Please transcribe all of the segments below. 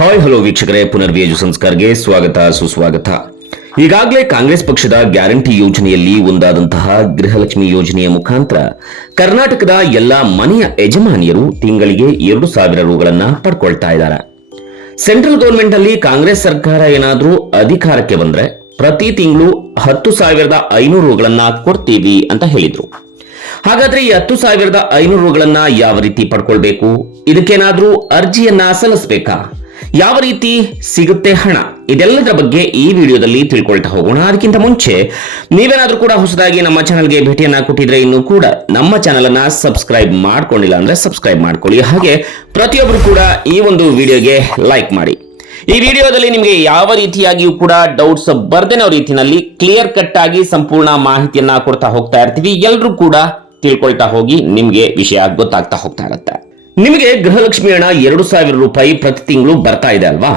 Hi hello ವೀಕ್ಷಕರೇ, ಪುನರ್ವಿಯೋಜು ಸಂಸ್ಕಾರಕ್ಕೆ ಸ್ವಾಗತ ಸುಸ್ವಾಗತ. ಈಗಾಗಲೇ ಕಾಂಗ್ರೆಸ್ ಪಕ್ಷದ ಗ್ಯಾರಂಟಿ ಯೋಜನೆಯಲ್ಲಿ ಒಂದಾದಂತಹ ಗೃಹಲಕ್ಷ್ಮಿ ಯೋಜನೆಯ ಮುಖಾಂತರ ಕರ್ನಾಟಕದ ಎಲ್ಲ ಮನೆಯ ಯಜಮಾನಿಯರು ತಿಂಗಳಿಗೆ 2,000 ರೂಗಳನ್ನು ಪಡ್ಕೊಳ್ತಾ ಇದ್ದಾರೆ. ಸೆಂಟ್ರಲ್ ಗವರ್ಮೆಂಟ್ ನಲ್ಲಿ ಕಾಂಗ್ರೆಸ್ ಸರ್ಕಾರ ಏನಾದರೂ ಅಧಿಕಾರಕ್ಕೆ ಬಂದ್ರೆ ಪ್ರತಿ ತಿಂಗಳು 10,500 ರೂಗಳನ್ನು ಕೊಡ್ತೀವಿ ಅಂತ ಹೇಳಿದ್ರು. ಹಾಗಾದ್ರೆ ಈ 10,500 ರೂಗಳನ್ನು ಯಾವ ರೀತಿ ಪಡ್ಕೊಳ್ಬೇಕು? ಇದಕ್ಕೇನಾದ್ರೂ ಅರ್ಜಿಯನ್ನ ಸಲ್ಲಿಸಬೇಕಾ? ಯಾವ ರೀತಿ ಸಿಗುತ್ತೆ ಹಣ? ಇದೆಲ್ಲದರ ಬಗ್ಗೆ ಈ ವಿಡಿಯೋದಲ್ಲಿ ತಿಳ್ಕೊಳ್ತಾ ಹೋಗೋಣ. ಅದಕ್ಕಿಂತ ಮುಂಚೆ ನೀವೇನಾದ್ರೂ ಕೂಡ ಹೊಸದಾಗಿ ನಮ್ಮ ಚಾನಲ್ಗೆ ಭೇಟಿಯನ್ನ ಕೊಟ್ಟಿದ್ರೆ ಇನ್ನೂ ಕೂಡ ನಮ್ಮ ಚಾನಲ್ ಅನ್ನ ಸಬ್ಸ್ಕ್ರೈಬ್ ಮಾಡ್ಕೊಂಡಿಲ್ಲ ಅಂದ್ರೆ ಸಬ್ಸ್ಕ್ರೈಬ್ ಮಾಡ್ಕೊಳ್ಳಿ. ಹಾಗೆ ಪ್ರತಿಯೊಬ್ಬರು ಕೂಡ ಈ ಒಂದು ವಿಡಿಯೋಗೆ ಲೈಕ್ ಮಾಡಿ. ಈ ವಿಡಿಯೋದಲ್ಲಿ ನಿಮಗೆ ಯಾವ ರೀತಿಯಾಗಿಯೂ ಕೂಡ ಡೌಟ್ಸ್ ಬರ್ದೇನೋ ರೀತಿಯಲ್ಲಿ ಕ್ಲಿಯರ್ ಕಟ್ ಆಗಿ ಸಂಪೂರ್ಣ ಮಾಹಿತಿಯನ್ನ ಕೊಡ್ತಾ ಹೋಗ್ತಾ ಇರ್ತೀವಿ. ಎಲ್ಲರೂ ಕೂಡ ತಿಳ್ಕೊಳ್ತಾ ಹೋಗಿ ನಿಮ್ಗೆ ವಿಷಯ ಗೊತ್ತಾಗ್ತಾ ಹೋಗ್ತಾ ಇರುತ್ತೆ. ನಿಮಗೆ ಗೃಹಲಕ್ಷ್ಮಿ ಹಣ 2,000 ರೂಪಾಯಿ ಪ್ರತಿ ತಿಂಗಳು ಬರ್ತಾ ಇದೆ ಅಲ್ವಾ?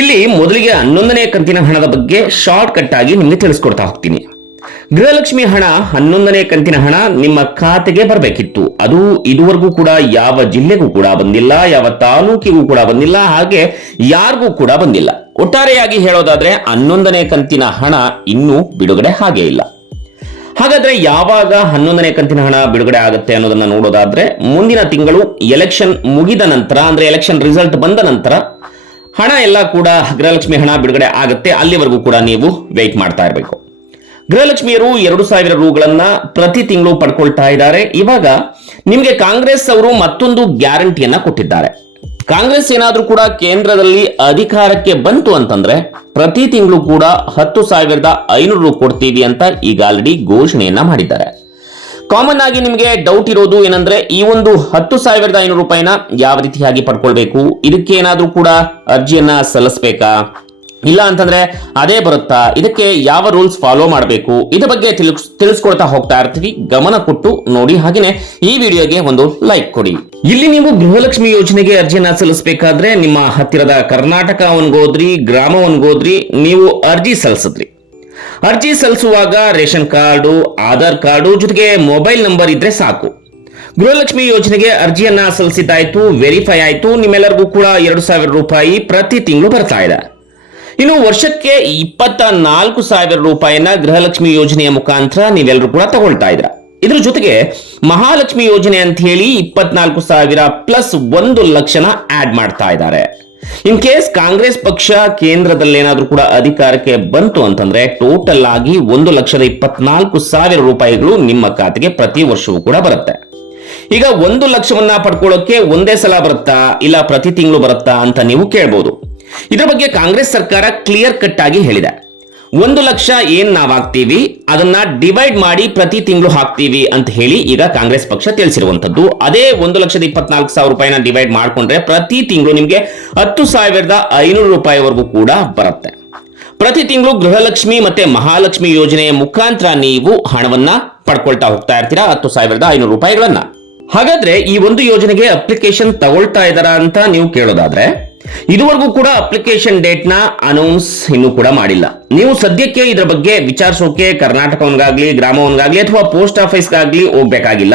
ಇಲ್ಲಿ ಮೊದಲಿಗೆ 11ನೇ ಕಂತಿನ ಹಣದ ಬಗ್ಗೆ ಶಾರ್ಟ್ ಕಟ್ ಆಗಿ ನಿಮಗೆ ತಿಳಿಸ್ಕೊಡ್ತಾ ಹೋಗ್ತೀನಿ. ಗೃಹಲಕ್ಷ್ಮಿ ಹಣ 11ನೇ ಕಂತಿನ ಹಣ ನಿಮ್ಮ ಖಾತೆಗೆ ಬರಬೇಕಿತ್ತು. ಅದು ಇದುವರೆಗೂ ಕೂಡ ಯಾವ ಜಿಲ್ಲೆಗೂ ಕೂಡ ಬಂದಿಲ್ಲ, ಯಾವ ತಾಲೂಕಿಗೂ ಕೂಡ ಬಂದಿಲ್ಲ, ಹಾಗೆ ಯಾರಿಗೂ ಕೂಡ ಬಂದಿಲ್ಲ. ಒಟ್ಟಾರೆಯಾಗಿ ಹೇಳೋದಾದ್ರೆ 11ನೇ ಕಂತಿನ ಹಣ ಇನ್ನೂ ಬಿಡುಗಡೆ ಹಾಗೆ ಇಲ್ಲ. ಹಾಗಾದ್ರೆ ಯಾವಾಗ 11ನೇ ಕಂತಿನ ಹಣ ಬಿಡುಗಡೆ ಆಗುತ್ತೆ ಅನ್ನೋದನ್ನ ನೋಡೋದಾದ್ರೆ ಮುಂದಿನ ತಿಂಗಳು ಎಲೆಕ್ಷನ್ ಮುಗಿದ ನಂತರ, ಅಂದ್ರೆ ಎಲೆಕ್ಷನ್ ರಿಸಲ್ಟ್ ಬಂದ ನಂತರ ಹಣ ಎಲ್ಲ ಕೂಡ ಗೃಹಲಕ್ಷ್ಮಿ ಹಣ ಬಿಡುಗಡೆ ಆಗುತ್ತೆ. ಅಲ್ಲಿವರೆಗೂ ಕೂಡ ನೀವು ವೇಟ್ ಮಾಡ್ತಾ ಇರಬೇಕು. ಗೃಹಲಕ್ಷ್ಮಿಯರು 2,000 ರೂಗಳನ್ನ ಪ್ರತಿ ತಿಂಗಳು ಪಡ್ಕೊಳ್ತಾ ಇದ್ದಾರೆ. ಇವಾಗ ನಿಮಗೆ ಕಾಂಗ್ರೆಸ್ ಅವರು ಮತ್ತೊಂದು ಗ್ಯಾರಂಟಿಯನ್ನ ಕೊಟ್ಟಿದ್ದಾರೆ. ಕಾಂಗ್ರೆಸ್ ಏನಾದ್ರೂ ಕೂಡ ಕೇಂದ್ರದಲ್ಲಿ ಅಧಿಕಾರಕ್ಕೆ ಬಂತು ಅಂತಂದ್ರೆ ಪ್ರತಿ ತಿಂಗಳು ಕೂಡ 10,500 ರು ಕೊಡ್ತೀವಿ ಅಂತ ಈಗ ಆಲ್ರೆಡಿ ಘೋಷಣೆಯನ್ನ ಮಾಡಿದ್ದಾರೆ. ಕಾಮನ್ ಆಗಿ ನಿಮಗೆ ಡೌಟ್ ಇರೋದು ಏನಂದ್ರೆ, ಈ ಒಂದು 10,500 ರೂಪಾಯಿನ ಯಾವ ರೀತಿಯಾಗಿ ಪಡ್ಕೊಳ್ಬೇಕು? ಇದಕ್ಕೆ ಏನಾದ್ರೂ ಕೂಡ ಅರ್ಜಿಯನ್ನ ಸಲ್ಲಿಸಬೇಕಾ, ಇಲ್ಲ ಅಂತಂದ್ರೆ ಅದೇ ಬರುತ್ತಾ? ಇದಕ್ಕೆ ಯಾವ ರೂಲ್ಸ್ ಫಾಲೋ ಮಾಡಬೇಕು? ಇದ್ರ ಬಗ್ಗೆ ತಿಳಿಸ್ಕೊಡ್ತಾ ಹೋಗ್ತಾ ಇರ್ತೀವಿ. ಗಮನ ಕೊಟ್ಟು ನೋಡಿ. ಹಾಗೇನೆ ಈ ವಿಡಿಯೋಗೆ ಒಂದು ಲೈಕ್ ಕೊಡಿ. ಇಲ್ಲಿ ನೀವು ಗೃಹಲಕ್ಷ್ಮಿ ಯೋಜನೆಗೆ ಅರ್ಜಿಯನ್ನ ಸಲ್ಲಿಸಬೇಕಾದ್ರೆ ನಿಮ್ಮ ಹತ್ತಿರದ ಕರ್ನಾಟಕ ಒನ್ಗೋದ್ರಿ, ಗ್ರಾಮ ಒನ್ಗೋದ್ರಿ, ನೀವು ಅರ್ಜಿ ಸಲ್ಲಿಸಿದ್ರಿ. ಅರ್ಜಿ ಸಲ್ಲಿಸುವಾಗ ರೇಷನ್ ಕಾರ್ಡು, ಆಧಾರ್ ಕಾರ್ಡು ಜೊತೆಗೆ ಮೊಬೈಲ್ ನಂಬರ್ ಇದ್ರೆ ಸಾಕು. ಗೃಹಲಕ್ಷ್ಮಿ ಯೋಜನೆಗೆ ಅರ್ಜಿಯನ್ನ ಸಲ್ಲಿಸಿದ್ದಾಯ್ತು, ವೆರಿಫೈ ಆಯ್ತು. ನಿಮ್ಮೆಲ್ಲರಿಗೂ ಕೂಡ 2,000 ರೂಪಾಯಿ ಪ್ರತಿ ತಿಂಗಳು ಬರ್ತಾ ಇದೆ. ಇನ್ನು ವರ್ಷಕ್ಕೆ 24,000 ರೂಪಾಯಿನ ಗೃಹಲಕ್ಷ್ಮಿ ಯೋಜನೆಯ ಮುಖಾಂತರ ನೀವೆಲ್ಲರೂ ಕೂಡ ತಗೊಳ್ತಾ ಇದ್ರ. ಇದ್ರ ಜೊತೆಗೆ ಮಹಾಲಕ್ಷ್ಮಿ ಯೋಜನೆ ಅಂತ ಹೇಳಿ 24,000 ಪ್ಲಸ್ 1 ಲಕ್ಷನ ಆಡ್ ಮಾಡ್ತಾ ಇದ್ದಾರೆ. ಇನ್ ಕೇಸ್ ಕಾಂಗ್ರೆಸ್ ಪಕ್ಷ ಕೇಂದ್ರದಲ್ಲಿ ಏನಾದ್ರೂ ಕೂಡ ಅಧಿಕಾರಕ್ಕೆ ಬಂತು ಅಂತಂದ್ರೆ ಟೋಟಲ್ ಆಗಿ 1,24,000 ರೂಪಾಯಿಗಳು ನಿಮ್ಮ ಖಾತೆಗೆ ಪ್ರತಿ ವರ್ಷವೂ ಕೂಡ ಬರುತ್ತೆ. ಈಗ 1 ಲಕ್ಷವನ್ನ ಪಡ್ಕೊಳ್ಳೋಕೆ ಒಂದೇ ಸಲ ಬರುತ್ತಾ, ಇಲ್ಲ ಪ್ರತಿ ತಿಂಗಳು ಬರುತ್ತಾ ಅಂತ ನೀವು ಕೇಳಬಹುದು. ಇದರ ಬಗ್ಗೆ ಕಾಂಗ್ರೆಸ್ ಸರ್ಕಾರ ಕ್ಲಿಯರ್ ಕಟ್ ಆಗಿ ಹೇಳಿದೆ. 1 ಲಕ್ಷ ಏನ್ ನಾವ್ ಹಾಕ್ತೀವಿ ಅದನ್ನ ಡಿವೈಡ್ ಮಾಡಿ ಪ್ರತಿ ತಿಂಗಳು ಹಾಕ್ತೀವಿ ಅಂತ ಹೇಳಿ ಈಗ ಕಾಂಗ್ರೆಸ್ ಪಕ್ಷ ತಿಳಿಸಿರುವಂತದ್ದು. ಅದೇ 1,24,000 ರೂಪಾಯಿನ ಡಿವೈಡ್ ಮಾಡ್ಕೊಂಡ್ರೆ ಪ್ರತಿ ತಿಂಗಳು ನಿಮ್ಗೆ 10,500 ರೂಪಾಯಿವರೆಗೂ ಕೂಡ ಬರುತ್ತೆ. ಪ್ರತಿ ತಿಂಗಳು ಗೃಹಲಕ್ಷ್ಮಿ ಮತ್ತೆ ಮಹಾಲಕ್ಷ್ಮಿ ಯೋಜನೆಯ ಮುಖಾಂತರ ನೀವು ಹಣವನ್ನ ಪಡ್ಕೊಳ್ತಾ ಹೋಗ್ತಾ ಇರ್ತೀರಾ, 10,500 ರೂಪಾಯಿಗಳನ್ನ. ಹಾಗಾದ್ರೆ ಈ ಒಂದು ಯೋಜನೆಗೆ ಅಪ್ಲಿಕೇಶನ್ ತಗೊಳ್ತಾ ಇದ್ದಾರಾ ಅಂತ ನೀವು ಕೇಳೋದಾದ್ರೆ, ಇದುವರೆಗೂ ಕೂಡ ಅಪ್ಲಿಕೇಶನ್ ಡೇಟ್ ನ ಅನೌನ್ಸ್ ಇನ್ನೂ ಕೂಡ ಮಾಡಿಲ್ಲ. ನೀವು ಸದ್ಯಕ್ಕೆ ಇದರ ಬಗ್ಗೆ ವಿಚಾರಿಸೋಕೆ ಕರ್ನಾಟಕವನ್ಗಾಗ್ಲಿ, ಗ್ರಾಮವನ್ಗಾಗ್ಲಿ ಅಥವಾ ಪೋಸ್ಟ್ ಆಫೀಸ್ಗಾಗ್ಲಿ ಹೋಗ್ಬೇಕಾಗಿಲ್ಲ.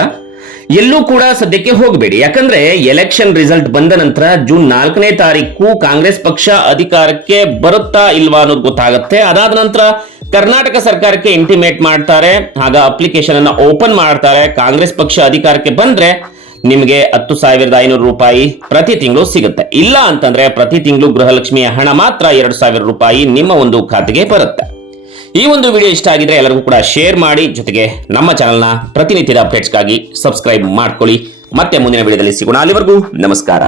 ಎಲ್ಲೂ ಕೂಡ ಸದ್ಯಕ್ಕೆ ಹೋಗಬೇಡಿ. ಯಾಕಂದ್ರೆ ಎಲೆಕ್ಷನ್ ರಿಸಲ್ಟ್ ಬಂದ ನಂತರ ಜೂನ್ 4ನೇ ತಾರೀಕು ಕಾಂಗ್ರೆಸ್ ಪಕ್ಷ ಅಧಿಕಾರಕ್ಕೆ ಬರುತ್ತಾ ಇಲ್ವಾ ಅನ್ನೋದು ಗೊತ್ತಾಗುತ್ತೆ. ಅದಾದ ನಂತರ ಕರ್ನಾಟಕ ಸರ್ಕಾರಕ್ಕೆ ಇಂಟಿಮೇಟ್ ಮಾಡ್ತಾರೆ, ಆಗ ಅಪ್ಲಿಕೇಶನ್ ಅನ್ನ ಓಪನ್ ಮಾಡ್ತಾರೆ. ಕಾಂಗ್ರೆಸ್ ಪಕ್ಷ ಅಧಿಕಾರಕ್ಕೆ ಬಂದ್ರೆ ನಿಮಗೆ 10,500 ರೂಪಾಯಿ ಪ್ರತಿ ತಿಂಗಳು ಸಿಗುತ್ತೆ. ಇಲ್ಲ ಅಂತಂದ್ರೆ ಪ್ರತಿ ತಿಂಗಳು ಗೃಹಲಕ್ಷ್ಮಿಯ ಹಣ ಮಾತ್ರ 2,000 ರೂಪಾಯಿ ನಿಮ್ಮ ಒಂದು ಖಾತೆಗೆ ಬರುತ್ತೆ. ಈ ಒಂದು ವಿಡಿಯೋ ಇಷ್ಟ ಆಗಿದ್ರೆ ಎಲ್ಲರಿಗೂ ಕೂಡ ಶೇರ್ ಮಾಡಿ. ಜೊತೆಗೆ ನಮ್ಮ ಚಾನೆಲ್ನ ಪ್ರತಿನಿತ್ಯದ ಅಪ್ಡೇಟ್ಸ್ಗಾಗಿ ಸಬ್ಸ್ಕ್ರೈಬ್ ಮಾಡ್ಕೊಳ್ಳಿ. ಮತ್ತೆ ಮುಂದಿನ ವಿಡಿಯೋದಲ್ಲಿ ಸಿಗೋಣ. ಅಲ್ಲಿವರೆಗೂ ನಮಸ್ಕಾರ.